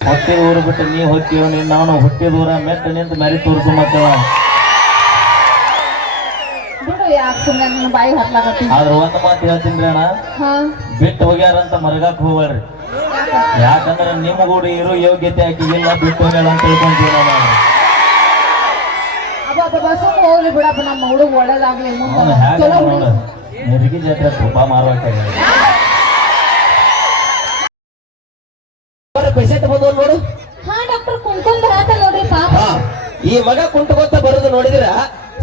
ಹೊಟ್ಟೆ ಊರು ಬಿಟ್ಟು ನೀ ಹೊತ್ತೀವ ನೀನ್ ನಾನು ಹೊಟ್ಟೆ ದೂರ ಮೆತ್ತ ನಿಂತ ಮರಿ ತೋರಿಸು ಮಕ್ಕಳ ಬಿಡು ಯಾಕೆ ಸುಮ್ಮನೆ ನನ್ನ ಬಾಯಿ ಹತ್ಲಾಕತ್ತಿ? ಆದ್ರ ಒಂದ್ ಮಾತು ಹೇಳ್ತೀನಿ ಅಣ್ಣ. ಹಾ. ಬಿಟ್ಟು ಹೋಗ್ಯಾರಂತ ಮರಗಾಕ್ ಹೋಗ್ಬೇಡ್ರಿ. ಯಾಕಂದ್ರೆ ನಿಮ್ಗೂಡ ಇರೋ ಯೋಗ್ಯತೆ ಆಕಿಗಿಲ್ಲ ಬಿಟ್ಟು ಹೋಗ್ಯಾಳ ಅಂತ ಹೇಳ್ಕೊಂತೀವಿ ನಾನು ಸುಮ್ಮ ಹೋಗ್ಲಿ ಬಿಡಪ್ಪ ನಮ್ಮ ಹುಡುಗ ಒಳ್ಳೇದಾಗ್ಲಿ ಮುಂದೆ ಚಲೋ ಹುಡುಗ ನೆರಿಗೆ ಜಾತ್ರೆ ತುಪ್ಪ ಮಾರ್ಬೇಕಾಗ ಪೇಷಂಟ್ ಬಂದವ್ ನೋಡು ಹಾ ಡಾಕ್ಟರ್ ಕುಂತ್ಕೊಂಡ್ ಬರತ್ತ ನೋಡ್ರಿ ಪಾಪ ಹಾ, ಈ ಮಗ ಕುಂಟುಕೊತ್ತ ಬರೋದು ನೋಡಿದ್ರ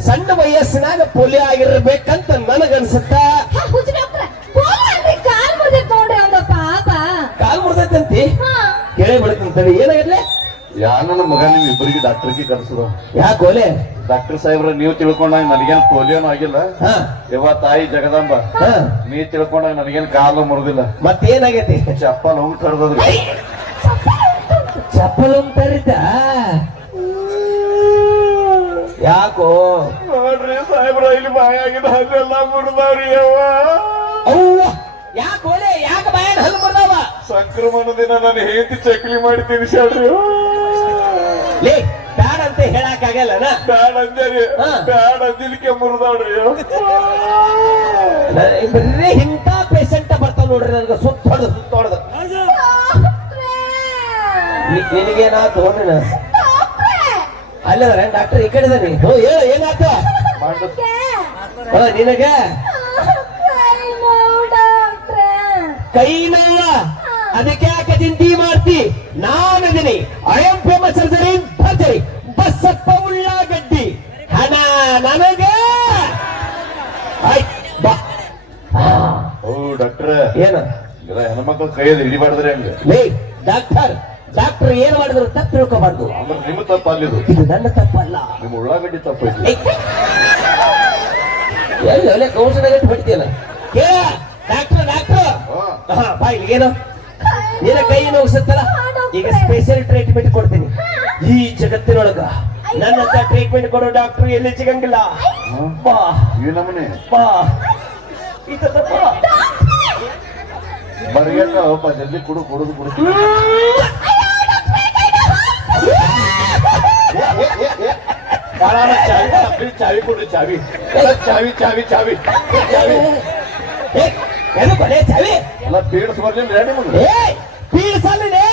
ಸಣ್ಣ ವಯಸ್ಸಿನಾಗ ಪೋಲಿಯೋ ಆಗಿರ್ಬೇಕಂತ ನನಗನ್ಸುತ್ತ. ಕಾಲ್ ಮುರ್ದೈತಂತಿ? ಹಾ. ಕೇಳೇ ಬಿಡ್ತಂತೇಳಿ ಏನಾಗಿರ್ಲಿ ಯಾನನ ನನ್ನ ಮಗ ನಿಮ್ ಇಬ್ಬರಿಗೆ ಡಾಕ್ಟರ್ಗೆ ಕರ್ಸದ. ಯಾಕೆ ಓಲೆ ಡಾಕ್ಟರ್ ಸಾಹೇಬ್ರ ನೀವು ತಿಳ್ಕೊಂಡಾಗ ನನಗೇನ್ ಪೋಲಿಯೋನು ಆಗಿಲ್ಲ. ಹಾ. ಇವ ತಾಯಿ ಜಗದಾಂಬ ಹಾ. ನೀ ತಿಳ್ಕೊಂಡಾಗ ನನಗೇನ್ ಕಾಲು ಮುರಿದಿಲ್ಲ. ಮತ್ತೇನಾಗೈತಿ? ಚಪ್ಪಲ್ ಹೋಗಿ ತರದ್ರಿ ಚಪ್ಪಲ್ ತರಿತ ಯಾಕೋ? ನೋಡ್ರಿ ಸಾಹೇಬ್ರ ಇಲ್ಲಿ ಬಾಯಾಗಿನ ಹಲ್ಲೆಲ್ಲ ಮುಡ್ದಾವ್ರಿ ಯವ್ವ. ಅವ್ವ ಯಾಕೆ ಯಾಕ ಯಾಕೆ ಬಾಯನ್ ಹಲ್ಲು ಬರ್ದಾವ ಸಂಕ್ರಮಣ ದಿನ ನಾನು ಹೇತಿ ಚಕ್ಲಿ ಮಾಡಿ ತಿನ್ಸಾಡ್ರಿ ಲೇ ಬ್ಯಾಡ ಅಂತ ಹೇಳಕ್ ಆಗಲ್ಲ ಬ್ಯಾಡ ಅಂದೇರಿ ಹಾ. ಬ್ಯಾಡ ಅಂದಿಲ್ಕೆ ಮುರಿದವ್ರಿ ಬರೀ ಇಂಥ ಪೇಷಂಟ್ ಬರ್ತಾವ ನೋಡ್ರಿ ನನ್ಗೆ ಸುತ್ತ ಹೊಡೆದು ಸುತ್ತ ಹೊಡೆದು ನೋಡ್ರಿ ಅಲ್ಲದ್ರ ಡಾಕ್ಟರ್ ಈ ಕಡೆ ಇದಾನೆ ಹೋ ಹೇಳು ಏನಾಯ್ತು ಹೋ ನಿನಗೆ? ಕೈ ನೋವ ಅದಕ್ಕೆ ಯಾಕೆ ಚಿಂತಿ ಮಾಡ್ತಿ? ನಾನಿದ್ದೀನಿ ಐ ಎಂ ಫೇಮಸ್ ಸರ್ಜರಿ ಭರ್ಜರಿ ಬಸ್ಸಪ್ಪ ಉಳ್ಳಾಗಡ್ಡಿ. ಹಣ ನನಗೆ? Oh doctor. ಏನು? ಹೆಣ್ಮಕ್ಳು ಕೈಯಲ್ಲಿ ಹಿಡಿಬಾರ್ದ್ರೆ ಹಂಗ. ಡಾಕ್ಟರ್. ಡಾಕ್ಟರ್ ಏನ್ ಮಾಡಿದ್ರು ತಪ್ಪು ತಿಳ್ಕೊಬಾರ್ದು. ಅಂದ್ರೆ ನಿಮ್ಮ ತಪ್ಪಲ್ಲ ಅಲ್ಲಿದು ಇದು ನನ್ನ ತಪ್ಪಲ್ಲ. ನಿಮ್ಮ ಉಳ್ಳಾಗಡ್ಡಿ ತಪ್ಪೈತಿ. ಎಲ್ಲ ಒಳ್ಳೆ ಕೌಶಲ್ಯ ಹೊಡಿತೀಯಲ್ಲ? ಕೇಳ ಡಾಕ್ಟರ್ ಡಾಕ್ಟರ್ ಹಾ. ಬಾ ಇಲ್ಲಿ ಏನು? ಏನ ಕೈ ನೋವಿಸುತ್ತಲ್ಲ? ಈಗ ಸ್ಪೆಷಲ್ ಟ್ರೀಟ್ಮೆಂಟ್ ಕೊಡ್ತೀನಿ. ಈ ಜಗತ್ತಿನೊಳಗ ನನ್ನ ಹತ್ರ ಟ್ರೀಟ್ಮೆಂಟ್ ಕೊಡೋ ಡಾಕ್ಟರ್ ಎಲ್ಲಿ ಸಿಗಂಗಿಲ್ಲ? ಬಾ. ಈ ನಮನೆ. ಬಾ. ಒಬ್ಬ ಜಲ್ದಿ ಕುಡು ಕೊಡೋದು ಕುಡ್ತೀನಿ. ಚಾವಿ ಚಾವಿ ಕೊಡ್ರಿ ಚಾವಿ ಎಲ್ಲ ಚಾವಿ ಚಾವಿ ಚಾವಿ ಚಾವಿ ಕೊನೆ ಚಾವಿ ಎಲ್ಲ ಪೀಡ್ಸ್ ಬರ್ಲಿಲ್ಲ ರೆಡಿ ಏ ಪೀಡ್ಸಲ್ಲೇ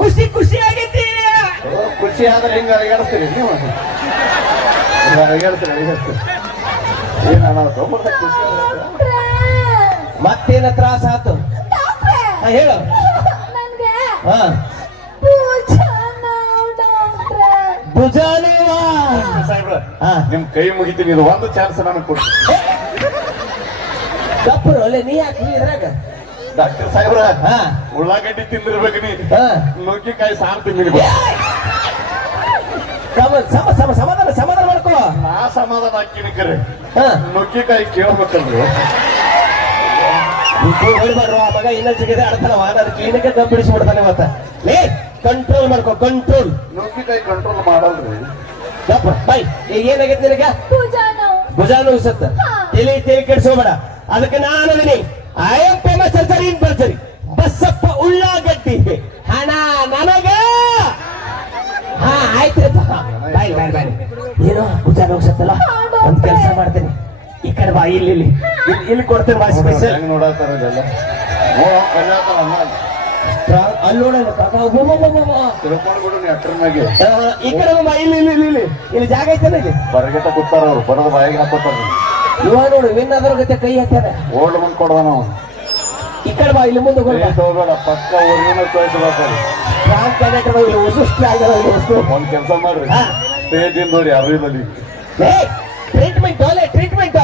ಖುಷಿ ಖುಷಿ ಆಗೈತಿ ಖುಷಿ ಆದ್ರೆ ಹಿಂಗ ಅಡಗಾಡ್ತೀರಿ ನೀವು ಅಡಗಾಡ್ತೀರಿ ಅಡಗಾಡ್ತೀರಿ ಏನ ಖುಷಿ. ಮತ್ತೇನ ತ್ರಾಸ ಆತು ಹೇಳು ಹಾ ಸಾಹೇಬ್ರ ಹಾ. ನಿಮ್ ಕೈ ಮುಗಿತೀನಿ ಇದು ಒಂದು ಚಾನ್ಸ್ ನನಗೆ ಕೊಡಿ. ಕಪ್ಪರು ಅಲ್ಲೇ ನೀ ಯಾಕೆ ನೀ ಇದ್ರಾಗ? ಡಾಕ್ಟರ್ ಸಾಹೇಬ್ರ ಹಾ. ಉಳ್ಳಾಗಡ್ಡಿ ತಿಂದಿರ್ಬೇಕು ನೀ. ಹಾ. ನುಗ್ಗಿಕಾಯಿ ಸಾರು ತಿಂದಿರಿ ಸಮ ಸಮ ಸಮ ಸಮಾಧಾನ ಸಮಾಧಾನ ಮಾಡ್ಕೋ. ನಾ ಸಮಾಧಾನ ಹಾಕಿನಿ ಕರೆ. ಹಾ. ನುಗ್ಗಿಕಾಯಿ ಕೇಳ್ಬೇಕಲ್ರಿ. ಹೊಡಿಬಾರ್ದು ಆ ಮಗ ಇನ್ನೂ ಸಿಗದೆ ಆಡ್ತಾನ ವಾದ ಕ್ಲಿನಿಕ್ ಬಿಡ್ತಾನೆ ಮತ್ತ ಲೇ! ಕಂಟ್ರೋಲ್ ಮಾಡ್ಕೋ ಕಂಟ್ರೋಲ್ ನುಗ್ಗಿಕಾಯಿ ಕಂಟ್ರೋಲ್ ಮಾಡಲ್ರಿ. ಯಪ್ಪ ಬೈ. ಈಗ ಏನಾಗೈತೆ ನಿನಗೆ? ಭುಜ ನೋವಿಸುತ್ತ ತಲೆ ತಲೆ ಕೆಡಿಸೋಬೇಡ ಅದಕ್ಕೆ ನಾನು ಅದೀನಿ. I am famous surgery in ಬರ್ತಾರೆ ಬಸ್ಸಪ್ಪ ಉಳ್ಳಾಗಡ್ಡಿ. ಹಣ ನನಗ? ಹಾ ಆಯ್ತು ಬಾಯ್ ಬಾಯ್ ಬಾಯ್ ಏನೋ ಭುಜ ನೋವಿಸುತ್ತಲ್ಲ ಒಂದ್ ಕೆಲಸ ಮಾಡ್ತೇನೆ. ಈ ಕಡೆ ಬಾ ಇಲ್ಲಿ ಇಲ್ಲಿ. ಇಲ್ಲಿ- ಕೊಡ್ತೇನೆ ಬಾ ಸ್ಪೆಷಲ್. ನೋಡತ್ತಾರ ಅಲ್ಲಿ ನೋಡಲ್ಲ ಈ ಕಡೆ ಬಾ ಇಲ್ಲಿ ಇಲ್ಲಿ ಇಲ್ಲಿ ಇಲ್ಲಿ. ಇಲ್ಲಿ ಜಾಗ ಐತೆ ನನಗೆ. ಬರಗೆಟ ಕೂತಾರ ಅವ್ರು ಬಡದ ಬಾಯಿಗೆ ಹಾಕೋತಾರ ಇವ ನೋಡು ವಿನ್ ಅದ್ರ ಗತೆ ಕೈ ಹಾಕ್ಯಾರ ಓಲ್ಡ್ ಬಂದ್ ಕೊಡದ ನಾವು ಈ ಕಡೆ ಬಾ ಇಲ್ಲಿ ಮುಂದೆ ಪಕ್ಕ ಊರಿನ ರಾಮ್ ಇಲ್ಲಿ ಆಗ್ಯಾರ ಇಲ್ಲಿ ಒಂದ್ ಕೆಲಸ ಮಾಡ್ರಿ. ಹಾ. ಸ್ಟೇಜ್ ಇಂದ ನೋಡಿ ಅರಿದಲ್ಲಿ ಟ್ರೀಟ್ಮೆಂಟ್ ಟ್ರೀಟ್ಮೆಂಟ್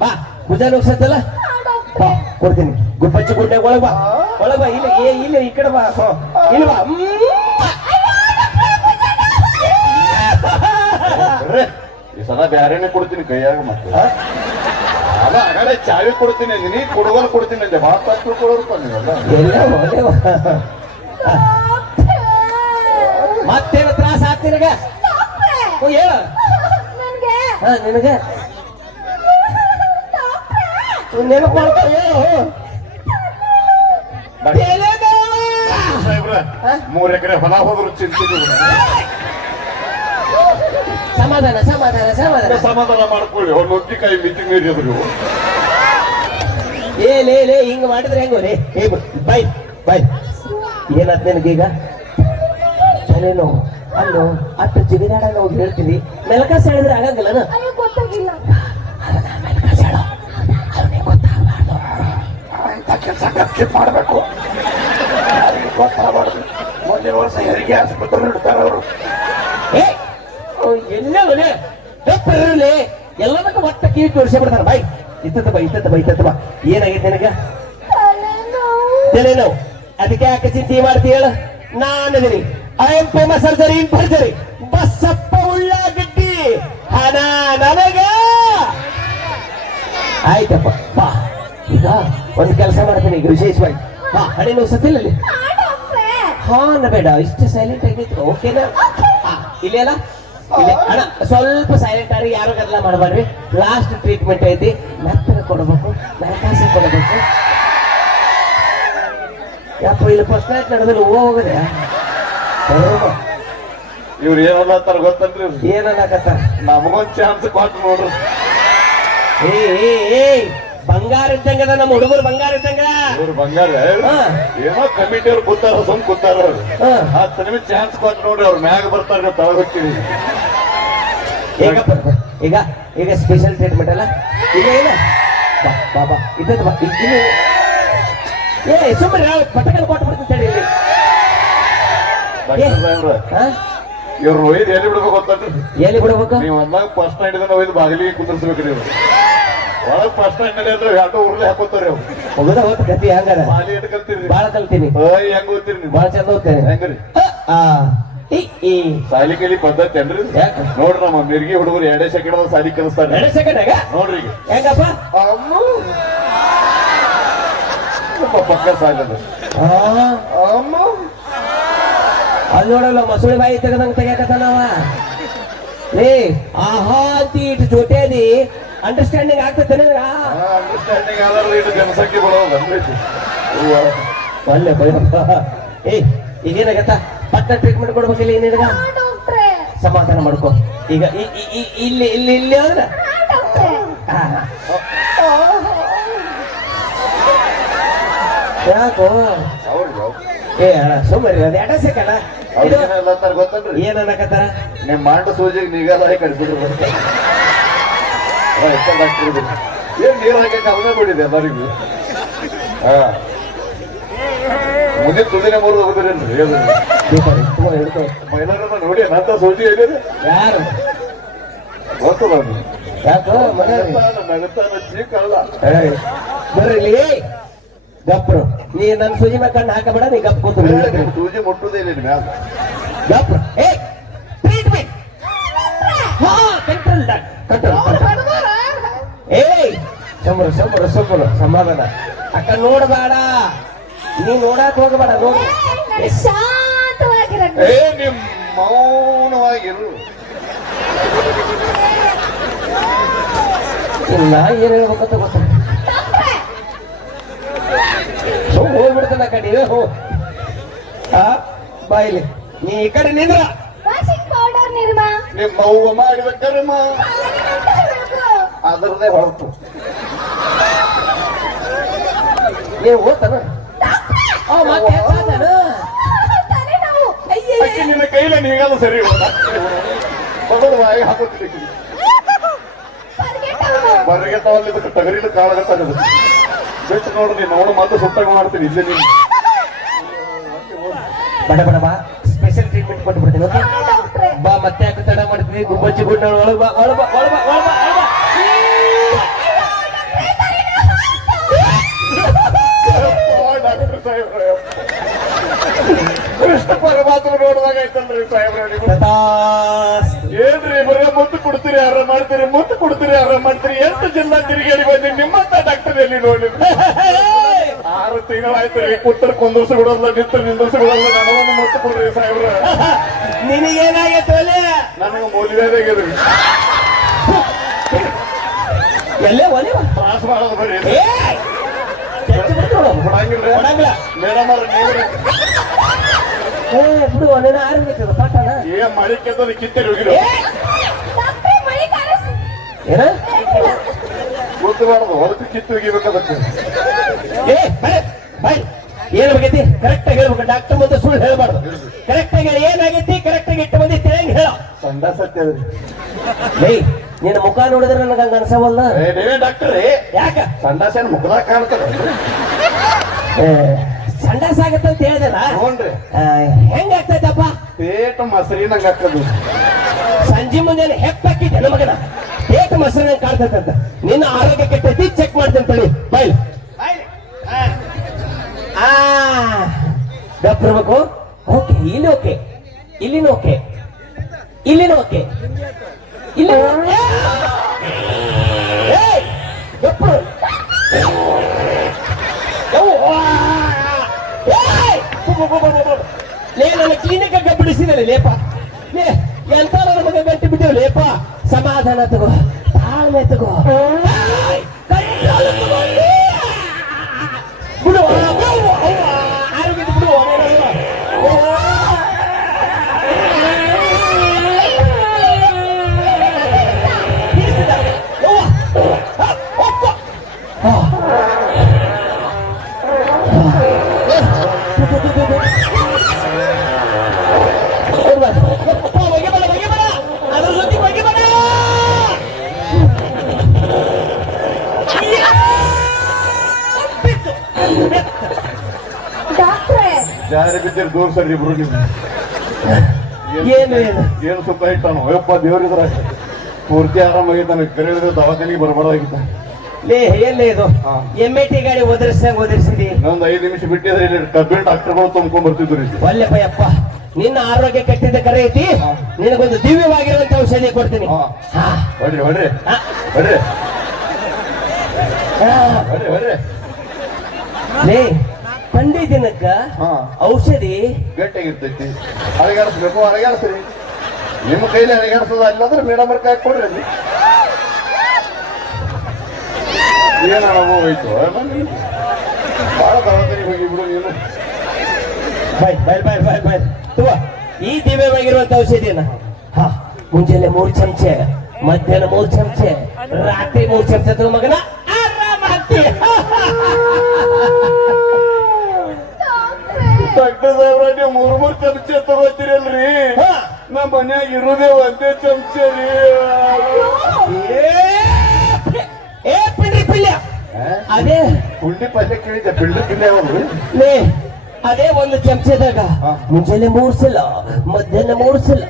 ಬಾ ಭುಜ ನುಗ್ಸತ್ತಲ್ಲ ಬಾ ಕೊಡ್ತೀನಿ. ಗುಪ್ಪಚ್ಚಿ ಗುಡ್ಡೆ ಒಳಗ ಬಾ ಒಳಗ ಬಾ ಇಲ್ಲ ಏ ಇಲ್ಲ ಈ ಕಡೆ ಬಾ. ಇಲ್ಲ ಬಾ. ಸಲ ಬ್ಯಾರೇನೆ ಕೊಡ್ತೀನಿ ಕೈಯಾಗ ಮತ್ತೆ. ಅಲ್ಲ ಆಗಡೆ ಚಾವಿ ಕೊಡ್ತೀನಿ ಅಂದೆ ನೀ ಕೊಡುವಲ್ ಕೊಡ್ತೀನಿ ಅಂದೆ. ಭಾಳ ತಪ್ಪು ಕೊಡೋರ್ಪ ನೀವಲ್ಲ ಮತ್ತೇನು ಒಳ್ಳೆ ಮತ್ತೇನ ತ್ರಾಸ ಆತ್ ನಿನಗ? ಓ, ಹೇಳು. ನನ್ಗೆ ಹಾ ನಿನಗ. ನೆನಪು ಹೇಳು. ಸಾಹೇಬ್ರ ಮೂರ್ ಎಕರೆ ಹೊಲ ಹೋದ್ರು ಚಿಂತಿದ್ರು ಸಮಾಧಾನ ಸಮಾಧಾನ ಸಮಾಧಾನ. ಸಮಾಧಾನ ಮಾಡ್ಕೊಳ್ಳಿ. ಅವ್ರು ಕೈ ಮಿತಿ ಮೀರಿದ್ರು ಏ ಲೇ ಲೇ ಹಿಂಗ್ ಮಾಡಿದ್ರೆ ಹೆಂಗೋ ರೇ ಏ ಬೈ ಬೈ ಏನಾತ್ ನಿನಗೀಗ ತಲೆನೋವು ಅಲ್ಲೋ ಅಟ್ಟ ಜಿಗಿದಾಡ ನಾವು ಹೇಳ್ತೀವಿ ಮೆಲಕ ಸೆಳೆದ್ರೆ ಆಗಂಗಿಲ್ಲ ಅಯ್ಯೋ ಮಾಡಬೇಕು. ಗೊತ್ತಾಗಬಾರ್ದು. ಮುಂದಿನ ವರ್ಷ ಹೆರಿಗೆ ಆಸ್ಪತ್ರೆ ಇಡ್ತಾರ ಅವರು. ಎಲ್ಲೇ ಇರಲಿ. ಎಲ್ಲದಕ್ಕೂ ಒಟ್ಟ ಕಿವಿ ತೋರಿಸಿ ಬಿಡ್ತಾರ. ಬಾಯ್. ಇತ್ತತ್ತ ಬಾ ಇತ್ತತ್ತ ಬಾ ಇತ್ತತ್ತ ಬಾ ಏನಾಗಿದೆ ನಿನಗ? ತಲೆನೋವು. ಅದಕ್ಕೆ ಯಾಕೆ ಚಿಂತೆ ಮಾಡ್ತಿ ಹೇಳು. ನಾನಿದ್ದೀನಿ. I am famous surgery in surgery Bassappa Ullagaddi. ಹಣ ನನಗ. ಆಯ್ತಪ್ಪ, ಬಾ. ಈಗ ಒಂದು ಕೆಲಸ ಮಾಡ್ತೀನಿ ಈಗ ವಿಶೇಷವಾಗಿ. ಹಾ ಹಣೆ ನೋವು ಸತ್ತಿಲ್ಲ ಇಲ್ಲಿ ಹಾ ಬೇಡ ಇಷ್ಟು ಸೈಲೆಂಟ್ ಆಗಿತ್ತು ಓಕೆನಾ ಹಾ ಇಲ್ಲೇ ಅಲ್ಲ? ಇಲ್ಲೇ ಅಣ್ಣ ಸ್ವಲ್ಪ ಸೈಲೆಂಟ್ ಆಗಿ ಯಾರು ಗದ್ದಲ ಮಾಡಬಾರ್ರಿ ಲಾಸ್ಟ್ ಟ್ರೀಟ್ಮೆಂಟ್ ಐತಿ. ಮೆತ್ತಗೆ ಕೊಡಬೇಕು ನರಕಾಸ ಕೊಡಬೇಕು. ಯಪ್ಪ ಇಲ್ಲಿ ಫಸ್ಟ್ ನೈಟ್ ನಡೆದ್ರೆ ಹೋಗದೆ. ಇವ್ರು ಏನಲ್ಲ ಅಂತಾರ ಗೊತ್ತನ್ರಿ ಏನನ್ನಕತ್ತ ನಮಗೊಂದು ಚಾನ್ಸ್ ಕೊಟ್ಟು ನೋಡ್ರಿ. ಏ ಏ ಏ ಬಂಗಾರ ಇದ್ದಂಗದ ನಮ್ಮ ಹುಡುಗರು ಬಂಗಾರ ಇದ್ದಂಗ. ಇವ್ರು ಬಂಗಾರ. ಏನೋ ಕಮಿಟಿ ಅವ್ರು ಕೂತಾರ ಸುಮ್ ಕೂತಾರ ಅವ್ರು. ಹತ್ತು ನಿಮಿಷ ಚಾನ್ಸ್ ಕೊಟ್ಟು ನೋಡ್ರಿ ಅವ್ರ ಮ್ಯಾಗ ಬರ್ತಾರ ತಳ ಹೋಗ್ತೀವಿ. ಈಗ ಈಗ ಈಗ ಸ್ಪೆಷಲ್ ಟ್ರೀಟ್ಮೆಂಟ್ ಅಲ್ಲ? ಈಗ ಏನ? ಬಾ ಬಾ ಬಾ. ಇಲ್ಲಿ ಏ ಸುಮ್ಮನೆ ಪಟಕಲ್ ಕೊಟ್ಟು ಬಿಡ್ತೀನಿ ಹೇಳಿ? ಇವ್ರು ಒಯ್ದು ಎಲ್ಲಿ ಬಿಡ್ಬೇಕು ಗೊತ್ತನ್ರಿ? ಎಲ್ಲಿ ಬಿಡ್ಬೇಕು? ನೀವು ಅಂದಾಗ ಫಸ್ಟ್ ನೈಟ್ ಇದನ್ನ ಒಯ್ದು ಬಾಗಿಲಿಗೆ ಕುಂದಿರ್ಸ್ಬೇಕ್ರಿ ಇವ್ರು. ಒಳಗ್ ಫಸ್ಟ್ನಲ್ಲಿ ಅಂದ್ರೆ ಎರಡು ಉರ್ಲೆ ಹಾಕೋತಾರೆ ಅವ್ರು. ಮುಗಿದ ಹೋತ್ ಎಟ್ ಕಲ್ತೀರಿ? ಬಾಳ ಕಲ್ತೀನಿ. ಹೆಂಗ್ ಓದ್ತೀರಿ ನೀವು? ಬಾಳ ಚಂದ ಓದ್ತೇನೆ. ಹೆಂಗ್ರಿ? ಆ ಈ ಈ. ಸಾಲಿ ಕಲಿ ಪದ್ಧತಿ ಏನ್ರಿ? ನೋಡ್ರಿ ನಮ್ಮ ಮಿರ್ಗಿ ಹುಡುಗರು ಎರಡೇ ಸೆಕೆಂಡ್ ಸಾಲಿ ಕಲಿಸ್ತಾರೆ. ಎರಡೇ ಸೆಕೆಂಡ್ ನೋಡ್ರಿ ಈಗ. ಹೆಂಗಪ್ಪ? ಅಮ್ಮ! ಪಕ್ಕ ಆ, ಅಮ್ಮು. ಅಲ್ಲಿ ನೋಡಲ್ಲ ಮಸೂಳಿ ಬಾಯಿ ತೆಗೆದಂಗ್ ತೆಗಿಯಕತ್ತಾನವ ಏ ಆಹಾ ಇಟ್ಟು ಜೊತೆದಿ ಅಂಡರ್ಸ್ಟ್ಯಾಂಡಿಂಗ್ ಆಗ್ತದೆ ಅಂಡರ್ಸ್ಟ್ಯಾಂಡಿಂಗ್ ಆದ್ರೆ ಇದು ಜನಸಂಖ್ಯೆ ಬರೋದು ಅಂದ್ರೈತಿ ಒಳ್ಳೆ ಭಯಪ್ಪ ಏಯ್ ಈಗೇನಾಗತ್ತ ಪಕ್ಕ ಟ್ರೀಟ್ಮೆಂಟ್ ಕೊಡ್ಬೇಕಿಲ್ಲ ಏನಿಲ್ಲ ಸಮಾಧಾನ ಮಾಡ್ಕೊ. ಈಗ ಇಲ್ಲಿ ಇಲ್ಲಿ ಇಲ್ಲಿ ಅಂದ್ರೆ. ಯಾಕೋ? ಏ ಅಣ್ಣ ಸುಮ್ಮನೆ ಅದು ಎಡ ಸೆಕೆಂಡ ಇದು ಅವ್ರಿಗೇನೆಲ್ಲ ಅಂತಾರ ಗೊತ್ತನ್ರಿ? ಏನ್ ಅನ್ನಕತ್ತಾರ? ನಿಮ್ ಮಾಂಡ ಸೂಜಿಗೆ ನಿಗಾಲ ಕಡಿಸಿದ್ರು ಏನ್ ನೀರು ಹಾಕಕ್ಕೆ ಅವನೇ ಬಿಡಿದೆ ಎಲ್ಲರಿಗೂ ಹಾ ಮುಂದಿನ ತುದಿನೇ ಮೂರು ಹಿಡ್ಕೊ. ಮೈಲಾರನ್ನ ನೋಡಿ ನಂತ ಸೂಜಿ ಹೇಳಿದ್ರೆ ಯಾರು ಗೊತ್ತದ ಬರ್ರಿ ಗಪ್ರು ನೀ ನನ್ ಸೂಜಿ ಮ್ಯಾಗ ಕಣ್ಣು ಹಾಕಬೇಡ ನೀ ಗಪ್ ಕೂತು ಸೂಜಿ ಮುಟ್ಟುದೇ ಇಲ್ಲ ಗಪ್ರು ಏ ಟ್ರೀಟ್ಮೆಂಟ್ ಹಾ ಕಂಟ್ರೋಲ್ ಕಂಟ್ರೋಲ್ ಸಂಬರ ಸಂಬರ ಸಂಬರ ಸಮಾಧಾನ. ಅಕ್ಕ ನೋಡಬೇಡ. ನೀ ನೋಡಕ್ ಹೋಗಬೇಡ ನೋಡಿ. ಏ, ಶಾಂತವಾಗಿರಬೇಕು ಏ ನಿಮ್ ಮೌನವಾಗಿರು. ಇಲ್ಲ ಏನ್ ಹೇಳ್ಬೇಕಂತ ಗೊತ್ತ? ಸುಮ್ ಹೋಗ್ಬಿಡ್ತಾನ ಕಡಿ ಹೋ. ಆ ಬಾಯಿಲಿ ನೀ ಈ ಕಡೆ ನಿಂದ್ರ. ನಿಮ್ಮ ಪೌಡರ್ ನಿರ್ಮಾ ನಿಮ್ ಮೌವ ಮಾಡಿದ ಕರ್ಮ. ಅದರದೇ ಹೊರತು. ಏ ಓದ್ತಾನ? ಆ ಮತ್ತೆ ಅಕ್ಕಿ ನಿನ್ನ ಕೈಲ ಸರಿ ಮೊದಲು ಬಾಯಿ ಹಾಕೋತಿದ್ದೀವಿ ಬರಿಗೆ ತಗೊಂಡಿದ್ದಕ್ಕೆ ಟಗರಿನ ಕಾಳಗತ್ತಾಗದು ಬಿಟ್ಟು ನೋಡ್ರಿ ನೀನು ನೋಡು ಮತ್ತೆ ಸುಟ್ಟಾಗ ಮಾಡ್ತೀನಿ ಇಲ್ಲೇ ನೀನು. ಬಡ ಬಡ ಬಾ ಸ್ಪೆಷಲ್ ಟ್ರೀಟ್ಮೆಂಟ್ ಕೊಟ್ಟು ಬಿಡ್ತೀನಿ ಓಕೆ ಬಾ ಮತ್ತೆ ಯಾಕೆ ತಡ ಮಾಡ್ತೀನಿ? ಗುಬ್ಬಚ್ಚಿ ಗುಡ್ಡ ಒಳಗೆ ಬಾ ಒಳಗ ಬಾ ಒಳಗ್ ಬಾ ಒಳಗ್ ಬಾ. ಕೃಷ್ಣ ಪರಮಾತ್ಮ ನೋಡಿದಾಗ ಐತಲ್ರಿ ಸಾಹೇಬ್ರೆ. ಏನ್ರಿ ಬರೀ ಮುತ್ತು ಕೊಡ್ತೀರಿ ಆರಾಮ ಮಾಡ್ತೀರಿ ಮುತ್ತು ಕೊಡ್ತೀರಿ ಆರಾಮ ಮಾಡ್ತೀರಿ ಎಷ್ಟು ಜಿಲ್ಲಾ ತಿರುಗಾಡಿ ಬಂದಿ ನಿಮ್ಮಂತ ಡಾಕ್ಟರ್ ಎಲ್ಲಿ ನೋಡಿ. ಆರು ತಿಂಗಳಾಯ್ತು ರೀ ಕೂತರ ಕುಂದರ್ಸಿ ಬಿಡೋಲ್ಲ ನಿಂತು ನಿಂದರ್ಸಿ ಬಿಡೋಲ್ಲ ನನವನ್ನು ಮುತ್ತು ಕೊಡ್ರಿ ಸಾಹೇಬ್ರ. ನಿನಗೇನಾಗೈತೆ ನನಗೆ ಮೌಲ್ಯದಾಗ್ಯದ್ರಿ ಎಲ್ಲೇ ಒಲೆ ತ್ರಾಸ ಮಾಡೋದು ಬರೀ. ಏ ಕೆಚ್ಚ ಬಿಡ್ತು ನೋಡು. ಕೊಡಂಗಿಲ್ರಿ ಕೊಡಂಗಿಲ್ಲ ಮೇಡಮ್ ಅವ್ರ ನೀವು ಏ ಬಿಡು ನೀನು ಆರೋಗ್ಯ ಪಾಠನ ಏ ಮಳಿ ಕೆತ್ತಲ್ಲಿ ಕಿತ್ತೆ ಹೋಗಿರೋ. ಏನ? ಗೊತ್ತಬಾರ್ದು ಹೊಲಕ್ಕೆ ಕಿತ್ತು ಹೋಗಿಬೇಕದಕ್ಕೆ ಏ ಬಾಯ್ ಬೈ. ಏನ್ ಆಗೈತಿ ಕರೆಕ್ಟ್ ಆಗಿ ಹೇಳ್ಬೇಕು. ಡಾಕ್ಟರ್ ಮುಂದೆ ಸುಳ್ಳು ಹೇಳ್ಬಾರ್ದು. ಕರೆಕ್ಟ್ ಆಗಿ ಏನಾಗೈತಿ? ಕರೆಕ್ಟ್ ಆಗಿ ಇಟ್ಟು ಬಂದಿ ತಿಳಿಯಂಗ್ ಹೇಳ. ಸಂಡ ಸತ್ಯದ್ರಿ ಲೇ ನಿನ್ನ ಮುಖ ನೋಡಿದ್ರೆ ನನಗೆ ಹಂಗ ಅನ್ಸವಲ್ಲ ಏ ಯಾಕೆ ಡಾಕ್ಟರ್? ಯಾಕ? ಸಂಡಾಸೇನ್ ಮುಖದಾಗ ಕಾಣ್ತದೆ. ಏ, ಸಂಡಾಸ ಆಗತ್ತಂತ ಹೇಳ್ದಲ್ಲ ನೋಡ್ರಿ ಹೆಂಗ ಆಗ್ತೈತಪ್ಪ? ಪೇಟ ಮೊಸರಿನಂಗ ಹಾಕದು ಸಂಜೆ ಮುಂಜಾನೆ ಹೆಪ್ಪಾಕಿದ್ದೆ ನಮಗನ ಏಕ ಕಾಣ್ತೈತೆ ಕಾಡ್ತೈತಂತ ನಿನ್ನ ಆರೋಗ್ಯ ಕೆಟ್ಟೈತಿ ಚೆಕ್ ಮಾಡ್ತೇನೆ ತಳಿ ಬೈಲ್ ಆ ಬೇಕು ಓಕೆ ಇಲ್ಲಿ ಓಕೆ. ಇಲ್ಲಿನ ಓಕೆ. ಇಲ್ಲಿನ ಓಕೆ. ಇಲ್ಲಿ ಏಯ್, ಬು, ಬು, ಬು, ಬು, ಬು, ಬು. ಲೇ ನನ್ನ ಕ್ಲಿನಿಕ್ ಬಿಡಿಸಿದಲ್ಲಿ ಲೇಪ ಲೇ ಎಂತ ನಮಗೆ ಗಟ್ಟಿ ಬಿಟ್ಟಿವ್ ಲೇಪ ಸಮಾಧಾನ ತಗೋ ತಾಳ್ಮೆ ತಗೋ ಏಯ್, ಜಾರಿ ಬಿದ್ದಿರ್ ದೂರ ಸರಿ ಇಬ್ರು ನೀವು. ಏನು ಏನು ಏನು? ಸುಖ ಇಟ್ಟಾನು ಅಯ್ಯಪ್ಪ ದೇವ್ರಿದ್ರ ಪೂರ್ತಿ ಆರಾಮಾಗಿದ್ದಾನೆ. ಕರೆಯಿದ್ರೆ ದವಾಖಾನಿಗೆ ಬರಬಾರ್ದಾಗಿದ್ದ ಲೇ ಎಲ್ಲೇ ಇದು. ಎಂ ಐ ಟಿ ಗಾಡಿ ಒದರ್ಸಂಗ್ ಒದರ್ಸಿದಿ? ಇನ್ನೊಂದು ಐದು ನಿಮಿಷ ಬಿಟ್ಟಿದ್ರೆ ಇಲ್ಲಿ ಕಬ್ಬಿನ ಡಾಕ್ಟರ್ಗಳು ತುಂಬ್ಕೊಂಡ್ ಬರ್ತಿದ್ರು ಇಲ್ಲಿ. ಒಲ್ಲೆಪ್ಪಯ್ಯಪ್ಪ ನಿನ್ನ ಆರೋಗ್ಯ ಕೆಟ್ಟಿದ್ದ ಕರೆ ಐತಿ. ನಿನಗೊಂದು ದಿವ್ಯವಾಗಿರುವಂತ ಔಷಧಿ ಕೊಡ್ತೀನಿ. ಹಾ. ಹೊಡ್ರಿ ಹೊಡ್ರಿ. ಹೊಡ್ರಿ ಹೊಡ್ರಿ ಲೇ ಥಂಡಿ ದಿನಕ್ಕ ಹಾ. ಔಷಧಿ. ಗಟ್ಟಿಯಾಗಿರ್ತೈತಿ ಅರಗಾಡಿಸ್ಬೇಕು ಅರಗಾಡಿಸ್ರಿ ನಿಮ್ಮ ಕೈಲಿ ಅರಗಾಡಿಸೋದ ಇಲ್ಲಾಂದ್ರೆ ಮೇಡಮ್ ಕೈ ಕೊಡ್ರಿ ಅಲ್ಲಿ. ಏನ ಹೋಯ್ತು ಬಹಳ ತರಕಾರಿ ಹೋಗಿ ಬಿಡು ನೀನು. Bye bye bye bye bye ತಗೋ ಈ ದಿವ್ಯವಾಗಿರುವಂತ ಔಷಧಿಯನ್ನ. ಹಾ ಮುಂಜಾನೆ ಮೂರು ಚಮಚೆ ಮಧ್ಯಾಹ್ನ ಮೂರು ಚಮಚೆ ರಾತ್ರಿ ಮೂರು ಚಮಚೆ ಮಗನ. ಆರಾಮಾಗ್ತಿ ಡಾಕ್ಟರ್ ಸಾಹೇಬ್ರ ಮೂರು ಮೂರ್ ಮೂರ್ ಚಮಚೆ ತಗೋತೀರಲ್ರಿ ಹಾ. ನಮ್ಮ ಮನ್ಯಾಗ ಇರುದೇ ಒಂದೇ ಚಮಚೆ ರೀ ಏ ಏ ಪಿಂಡ್ರಿ ಪಿಲ್ಯ ಅದೇ ಪುಂಡಿ ಪಲ್ಯ ಕೇಳಿದ್ದೆ ಬಿಲ್ಡ್ ಪಿಲ್ಲೆ ಅವರು ಲೇ ಅದೇ ಒಂದು ಚಮಚದಾಗ. ಮುಂಜಾನೆ ಮೂರ್ ಸಲ ಮಧ್ಯಾಹ್ನ ಮೂರ್ ಸಲ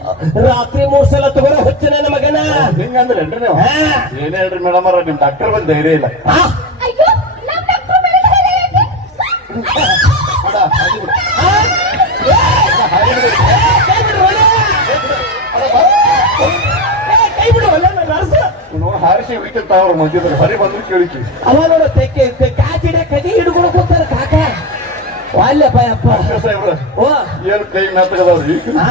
ರಾತ್ರಿ ಮೂರ್ ಸಲ ಹೊಚ್ಚನ ಹುಚ್ಚ ನನ್ನ ಮಗನ ಹಿಂಗಂದ್ರೇನ್ರಿ ನೀವು ಹಾ. ಏನೇ ಹೇಳ್ರಿ ಮೇಡಮ್ ಅವ್ರ ನಿಮ್ ಡಾಕ್ಟರ್ ಬಂದ್ ಧೈರ್ಯ ಇಲ್ಲ ಹಾರಿಸಿ ಹುಡುಕಿರ್ತ ಅವ್ರ ಮಧ್ಯದಲ್ಲಿ ಹರಿ ಬಂದ್ರು ಕೇಳಿಕಿ. ನೋಡು ತೆಕ್ಕೆ ಕಾಚಿಡ ಕದಿ ಹಿಡ್ಕೊಂಡು ಕೂತಾರ ಕಾಕ. ವಾಲ್ಯಪ್ಪ ಅಪ್ಪ ಸಾಹೇಬ್ರ ಓ. ಏನ್ ಕೈ ಮೆತ್ತಗದವ್ರಿ ಹಾ?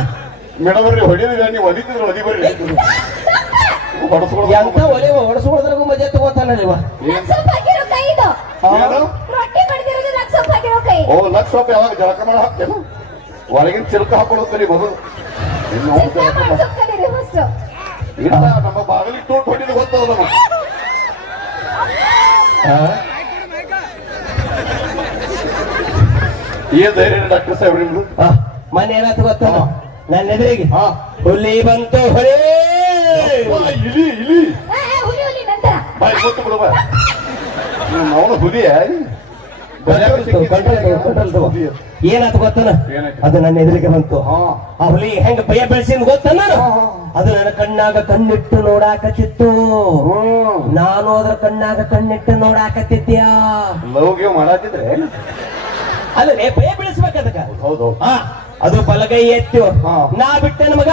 ಮೇಡಮ್ ಅವ್ರಿ ಹೊಡಿದಿಲ್ಲ ನೀವು ಒದಿತಿದ್ರ ಒದಿ ಬರ್ರಿ. ಎಂತ ಒಲೆ ಹೊಡಸ್ಕೊಳದ್ರಾಗೂ ಮಜಾ ತಗೋತಾನ ಕೈ. ಓ ಲಕ್ಷ ರೂಪಾಯಿ ಯಾವಾಗ ಜಳಕ ಮಾಡಿ ಹಾಕ್ತೇನು? ಒಳಗಿನ ಚಿಲ್ಕ ಹಾಕೊಳ್ಳುತ್ತೀರಿ ಬದು ಇಲ್ಲ ನಮ್ಮ ಬಾಗಿಲಿಗೆ ತೋಟ್ ಹೊಡಿದು ಗೊತ್ತದ ನಮ್ಮ ಏನ್ ಧೈರ್ಯ ಡಾಕ್ಟರ್ ಸಾಹೇಬ್ರಿ ನಿಮ್ದು? ಹಾ, ಮೊನ್ನೆ ಏನಾಯ್ತು ಗೊತ್ತಾ. ನನ್ನ ಎದುರಿಗೆ ಹಾ. ಹುಲಿ ಬಂತು ಹೊಳೆ ಇಲಿ ಇಲಿ. ಆ, ಆ, ಹುಲಿ ಹುಲಿ ನಂತರ. ಬಾಯ್ ಗೊತ್ತು ಬಿಡುವ ಬಾ ಅವನು ಹುಲಿಯ ಏನಾಯ್ತು ಗೊತ್ತನ? ಅದು ನನ್ನ ಎದುರಿಗೆ ಬಂತು. ಆ ಹುಲಿ ಹೆಂಗ ಭಯ ಬೆಳೆಸಿದ್ ಗೊತ್ತನ ಅದು ನನ್ನ ಕಣ್ಣಾಗ ಕಣ್ಣಿಟ್ಟು ನೋಡಾಕತ್ತಿತ್ತು ನಾನು ಅದ್ರ ಕಣ್ಣಾಗ ಕಣ್ಣಿಟ್ಟು ನೋಡಾಕತ್ತಿದ್ಯ ಲವ್ಗೆ ಮಾಡಾತಿದ್ರೆ ಅಲ್ಲ ಭಯ ಬೆಳೆಸ್ಬೇಕು ಅದಕ್ಕ. ಹೌದು ಅದು ಬಲಗೈ ಎತ್ತು. ನಾ ಬಿಟ್ಟೆ ಮಗ?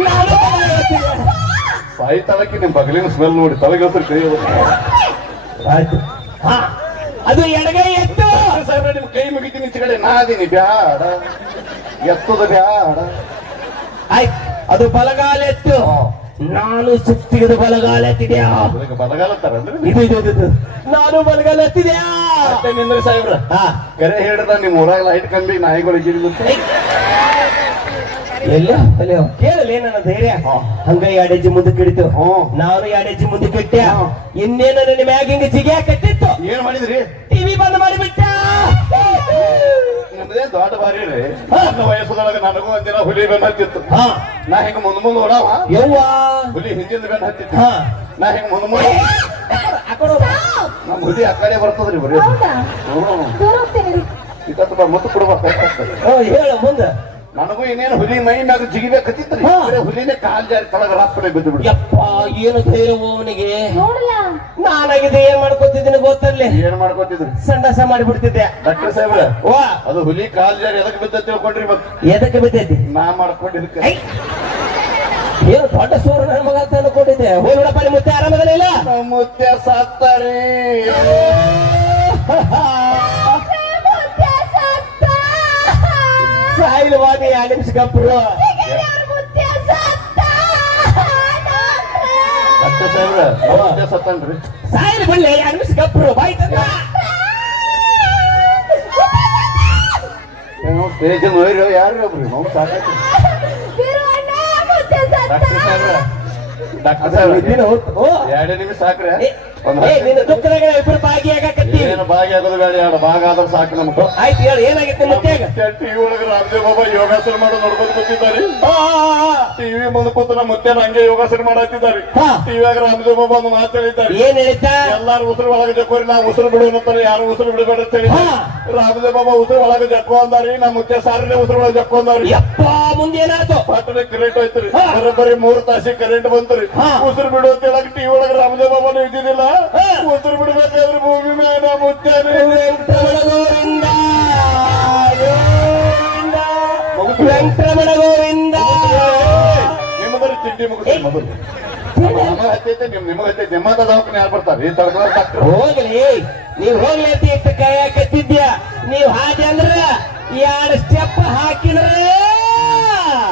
ನಾನು. ಸಾಯಿ ತಲಕ್ಕೆ ನಿಮ್ ಬಗಲಿನ ಸ್ಮೆಲ್ ನೋಡಿ ತಲೆಗೆ ಆಯ್ತು. ಹಾ. ಅದು ಎಡಗೈ ಎತ್ತು. ಸಾಹೇಬ್ರೆ ನಿಮ್ ಕೈ ಮುಗಿತೀನಿ ಕಡೆ ನಾದೀನಿ ಬ್ಯಾಡ. ಎತ್ತದ ಬ್ಯಾಡ. ಆಯ್ತು. ಅದು ಬಲಗಾಲ ಎತ್ತು. ನಾನು ಸುತ್ತಿಗೆ ಬಲಗಾಲ ಎತ್ತಿದ್ಯಾ? ಅದಕ್ಕೆ ಬಲಗಾಲ ತರಂದ್ರೆ ಇದು ಇದು ಇದು, ಇದು. ನಾನು ಬಲಗಾಲ ಎತ್ತಿದ್ಯಾ? ನಿಂದ್ರಿ ಸಾಹೇಬ್ರ ಹಾ. ಕರೆ ಹೇಳ್ದ ನಿಮ್ ಊರಾಗ ಲೈಟ್ ಕಂಬಿ ನಾಯಿಗಳು ಏಯ್, ಎಲ್ಲ? ಅಲ್ಲೇ ಕೇಳಲ್ಲ ನನ್ನ ಧೈರ್ಯ? ಹಂಗ ಎರಡು ಹೆಜ್ಜೆ ಮುಂದಕ್ಕೆ ಇಡಿತು ಹ್ಮ್. ನಾನು ಎರಡು ಹೆಜ್ಜೆ ಮುಂದಕ್ಕೆ ಇಟ್ಟೆ. ಇನ್ನೇನ ನನ್ನ ಮ್ಯಾಗ ಹಿಂಗ ಜಿಗೆ ಕಟ್ಟಿತ್ತು ಏನ್ ಮಾಡಿದ್ರಿ? ಟಿವಿ ಬಂದ್ ಮಾಡಿಬಿಟ್ಟ? ನಮ್ದೇ ದೊಡ್ಡ ಬಾರಿ ರೀ. ವಯಸ್ಸದೊಳಗ ನನಗೂ ಒಂದಿನ ಹುಲಿ ಬೆನ್ನ ಹತ್ತಿತ್ತು. ಹಾ. ನಾ ಹಿಂಗ ಮುಂದ್ ಮುಂದ್ ಓಡಾವ? ಯವ್ವ? ಹುಲಿ ಹಿಂದಿನ ಬೆನ್ನ ಹತ್ತಿತ್ತು. ಹಾ. ನಾ ಹಿಂಗ ಮುಂದ್ ಮುಂದ್ ನಮ್ಮ ಹುಲಿ ಆ ಕಡೆ ಬರ್ತದ್ರಿ ಬರೀ. ಹ್ಮ್. ಮುತ್ತು ಕೊಡ್ಬೇಕಾಗ್ತದೆ ಓ, ಹೇಳು ಮುಂದ. ನನಗೂ ಇನ್ನೇನು ಹುಲಿ ಮೈ ಮ್ಯಾಗ ಜಿಗಿಬೇಕತ್ತಿತ್ರಿ? ಹಾ. ಹುಲಿನೇ ಕಾಲ್ ಜಾರಿ ತಳಗ ರಾತ್ರಿ ಬಿದ್ದು ಬಿಡಿ. ಯಪ್ಪ ಏನು ಧೈರ್ಯ ಅವನಿಗೆ? ನೋಡಲ್ಲ. ನಾನಾಗಿದೆ ಏನ್ ಮಾಡ್ಕೊತಿದ್ದೀನಿ ಗೊತ್ತಲ್ಲಿ. ಏನ್ ಮಾಡ್ಕೊತಿದ್ರಿ? ಸಂಡಾಸ ಮಾಡಿಬಿಡ್ತಿದ್ದೆ. ಡಾಕ್ಟರ್ ಸಾಹೇಬ್ರ ವಾ. ಅದು ಹುಲಿ ಕಾಲ್ ಜಾರಿ ಎದಕ್ ಬಿದ್ದ ತಿಳ್ಕೊಂಡ್ರಿ ಮತ್ತೆ ಎದಕ್ಕೆ ಬಿದ್ದೈತಿ? ನಾ ಮಾಡ್ಕೊಂಡಿದ್ದಕ್ಕೆ ಐ! ಏನು ದೊಡ್ಡ ಸೋರ ನನ್ನ ಮಗ ಅಂತ ಅನ್ಕೊಂಡಿದ್ದೆ. ಹೋಗಿ ನೋಡಪ್ಪ ನಿಮ್ಮ ಮುತ್ತೆ ಆರಾಮದಲ್ಲ ಇಲ್ಲ? ನಮ್ಮ ಮುತ್ಯ ಸಾತ್ತಾರೆ. ಮುತ್ಯ ಸತ್ತನ್ರಿ. ಸಾಯಿಲ್ ಬಳ್ಳಿ ಎರಡು ನಿಮಿಷ ಗಪ್ರು ಬಾಯ್ ತಂದ ಏನೋ ಸ್ಟೇಜ್ ನೋಡ್ರಿ ಯಾರು ಒಬ್ರಿ? ನಾವು ಸಾಕಾಯ್ತು. ಡಾಕ್ಟರ್ ಎರಡೇ ನಿಮಿಷ ಸಾಕ್ರೆ. ನಿನ್ನ ದುಃಖದಾಗ ಇಬ್ರು ಭಾಗಿಯಾಗಕತ್ತೀವಿ ಏನು ಭಾಗ ಆಗೋದು ಬೇಡ ಎರಡು ಭಾಗ ಆದ್ರೆ ಸಾಕು ನಮ್ಗೆ. ಆಯ್ತು ಹೇಳಿ ಏನಾಗಿತ್ತು ಈಗ ಟಿವಿ ಒಳಗೆ ರಾಮದೇವ್ ಬಾಬಾ ಯೋಗಾಸನ ಮಾಡೋದು ನೋಡ್ಕೊಂಡು ಕೂತಿದ್ದಾರೆ. ಟಿವಿ ಮುಂದೆ ಕೂತ ಮುತ್ಯಾನ ಹಂಗೆ ಯೋಗಾಸನ ಮಾಡತ್ತಿದ್ದಾರೆ. ಟಿವಿಯಾಗ ರಾಮದೇವ್ ಬಾಬಾ ಒಂದು ಮಾತು ಹೇಳಿದ್ದಾರೆ. ಏನ್ ಹೇಳಿದ್ದ? ಎಲ್ಲಾರು ಉಸಿರು ಒಳಗೆ ಜಕ್ಕೋರಿ ನಾವು ಉಸಿರು ಬಿಡು ಅಂತಾರೆ ಯಾರು ಉಸಿರು ಬಿಡಬೇಡ ಅಂತ ಹೇಳಿ. ರಾಮದೇವ್ ಬಾಬಾ ಉಸಿರು ಒಳಗೆ ಜಕ್ಕೋ ಅಂದಾರಿ ನಮ್ಮ ಮುತ್ತೆ ಸಾರನೇ ಉಸಿರು ಒಳಗೆ ಜಕ್ಕೋ ಅಂದಾರಿ. ಯಪ್ಪ ಮುಂದೆ ಏನಾಯ್ತು? ಪಟ್ಟಣ ಕರೆಂಟ್ ಹೋಯ್ತು ಹಾ. ಬರೀ ಮೂರ್ ತಾಸಿಗೆ ಕರೆಂಟ್ ಬಂತು ಹಾ. ಉಸಿರು ಬಿಡು ಅಂತ ಹೇಳಕ್ ಟಿವಿ ಒಳಗೆ ರಾಮದೇವ್ ಬಾಬಾನು ಇದ್ದಿದ್ದಿಲ್ಲ. ಉಸಿರು ಬಿಡ್ಬೇಕಾದ್ರೆ ಭೂಮಿ ಮೇಲೆ ನಮ್ಮ ವೆಂಕಟರಮಣ ಗೋವಿಂದ ವೆಂಕಟರಮಣ ಗೋವಿಂದ ನಿಮ್ಮದ್ರ ಚಿಂಡಿ ಮುಗಿಸಿ ಮೊದಲು ನಮಗ ಹತ್ತೈತೆ ನಿಮ್ ನಿಮಗ ಹತ್ತೈತೆ ನಿಮ್ಮದ ದವಾಖಾನೆ ಯಾರು ಬರ್ತಾರೆ? ಈ ತಡ್ಕೊಳ್ಳೋ ಡಾಕ್ಟರ್ ಹೋಗ್ಲಿ. ನೀವ್ ಹೋಗ್ಲಿ ಅಂತ ಇಟ್ಟು ನೀವ್ ಹಾಗೆ ಅಂದ್ರ ಎರಡು ಸ್ಟೆಪ್ ಹಾಕಿದ್ರೆ